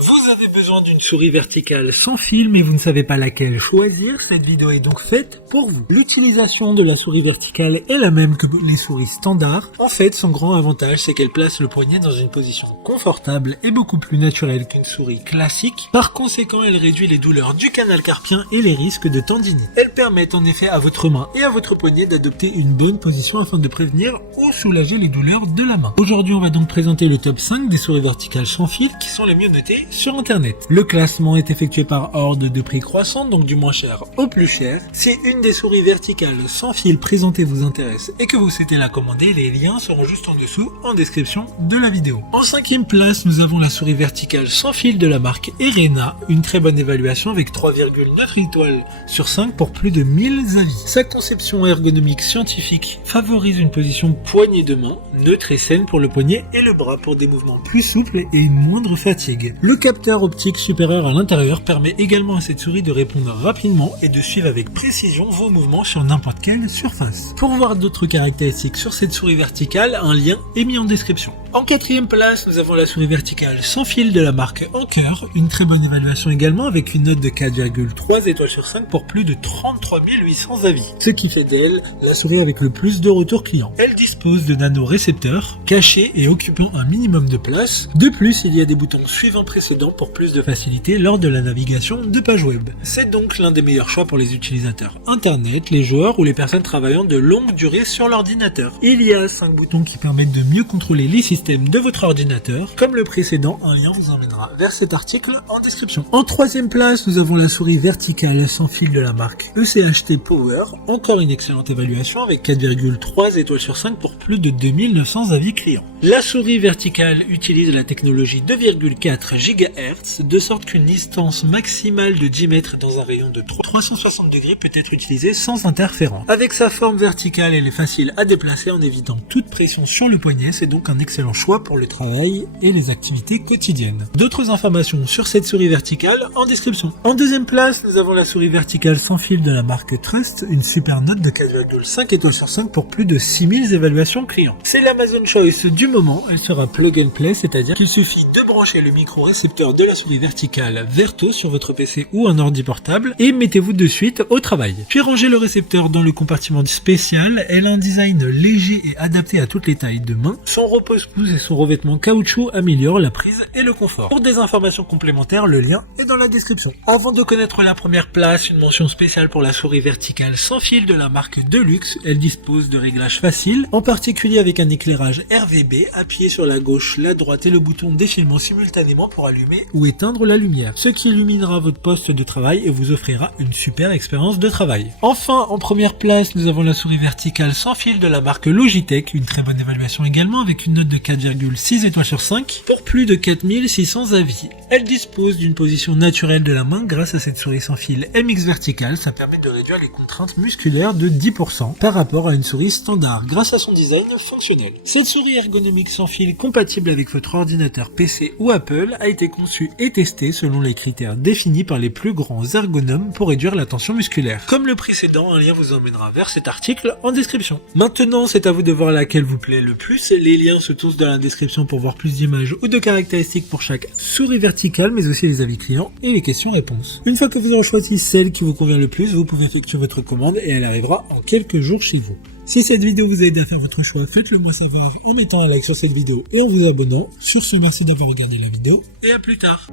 Vous avez besoin d'une souris verticale sans fil mais vous ne savez pas laquelle choisir, cette vidéo est donc faite pour vous. L'utilisation de la souris verticale est la même que les souris standards. En fait, son grand avantage c'est qu'elle place le poignet dans une position confortable et beaucoup plus naturelle qu'une souris classique. Par conséquent, elle réduit les douleurs du canal carpien et les risques de tendinite. Elle permet en effet à votre main et à votre poignet d'adopter une bonne position afin de prévenir ou soulager les douleurs de la main. Aujourd'hui, on va donc présenter le top 5 des souris verticales sans fil qui sont les mieux notées sur internet. Le classement est effectué par ordre de prix croissant, donc du moins cher au plus cher. Si une des souris verticales sans fil présentées vous intéresse et que vous souhaitez la commander, les liens seront juste en dessous en description de la vidéo. En 5e place, nous avons la souris verticale sans fil de la marque Erena, une très bonne évaluation avec 3,9 étoiles sur 5 pour plus de 1000 avis. Sa conception ergonomique scientifique favorise une position poignée de main, neutre et saine pour le poignet et le bras pour des mouvements plus souples et une moindre fatigue. Le capteur optique supérieur à l'intérieur permet également à cette souris de répondre rapidement et de suivre avec précision vos mouvements sur n'importe quelle surface. Pour voir d'autres caractéristiques sur cette souris verticale, un lien est mis en description. En 4e place, nous avons la souris verticale sans fil de la marque Anker, une très bonne évaluation également avec une note de 4,3 étoiles sur 5 pour plus de 33 800 avis. Ce qui fait d'elle la souris avec le plus de retours clients. Elle dispose de nanorécepteurs cachés et occupant un minimum de place. De plus, il y a des boutons suivants précédents pour plus de facilité lors de la navigation de pages web. C'est donc l'un des meilleurs choix pour les utilisateurs internet, les joueurs ou les personnes travaillant de longue durée sur l'ordinateur. Il y a 5 boutons qui permettent de mieux contrôler les systèmes de votre ordinateur. Comme le précédent, un lien vous emmènera vers cet article en description. En 3e place, nous avons la souris verticale sans fil de la marque ECHT Power, encore une excellente évaluation avec 4,3 étoiles sur 5 pour plus de 2900 avis clients. La souris verticale utilise la technologie 2,4 GHz de sorte qu'une distance maximale de 10 mètres dans un rayon de 360 degrés peut être utilisée sans interférence. Avec sa forme verticale, elle est facile à déplacer en évitant toute pression sur le poignet, c'est donc un excellent choix pour le travail et les activités quotidiennes. D'autres informations sur cette souris verticale en description. En 2e place, nous avons la souris verticale sans fil de la marque Trust, une super note de 4,5 étoiles sur 5 pour plus de 6000 évaluations clients. C'est l'Amazon Choice du moment, elle sera plug and play, c'est-à-dire qu'il suffit de brancher le micro-récepteur de la souris verticale verto sur votre PC ou un ordi portable et mettez-vous de suite au travail. Puis rangez le récepteur dans le compartiment spécial, elle a un design léger et adapté à toutes les tailles de main. Son repose-pouce et son revêtement caoutchouc améliorent la prise et le confort. Pour des informations complémentaires, le lien est dans la description. Avant de connaître la première place, une mention spéciale pour la souris verticale sans fil de la marque Deluxe. Elle dispose de réglages faciles, en particulier avec un éclairage RVB. Appuyez sur la gauche, la droite et le bouton défilement simultanément pour allumer ou éteindre la lumière, ce qui illuminera votre poste de travail et vous offrira une super expérience de travail. Enfin, en première place, nous avons la souris verticale sans fil de la marque Logitech, une très bonne évaluation également avec une note de 4,6 étoiles sur 5 pour plus de 4600 avis. Elle dispose d'une position naturelle de la main grâce à cette souris sans fil MX verticale, ça permet de réduire les contraintes musculaires de 10% par rapport à une souris standard grâce à son design fonctionnel. Cette souris ergonomique sans fil compatible avec votre ordinateur PC ou Apple a été conçue et testée selon les critères définis par les plus grands ergonomes pour réduire la tension musculaire. Comme le précédent, un lien vous emmènera vers cet article en description. Maintenant, c'est à vous de voir laquelle vous plaît le plus. Les liens se trouvent dans la description pour voir plus d'images ou de caractéristiques pour chaque souris verticale, mais aussi les avis clients et les questions-réponses. Une fois que vous aurez choisi celle qui vous convient le plus, vous pouvez effectuer votre commande et elle arrivera en quelques jours chez vous. Si cette vidéo vous a aidé à faire votre choix, faites-le moi savoir en mettant un like sur cette vidéo et en vous abonnant. Sur ce, merci d'avoir regardé la vidéo et à plus tard.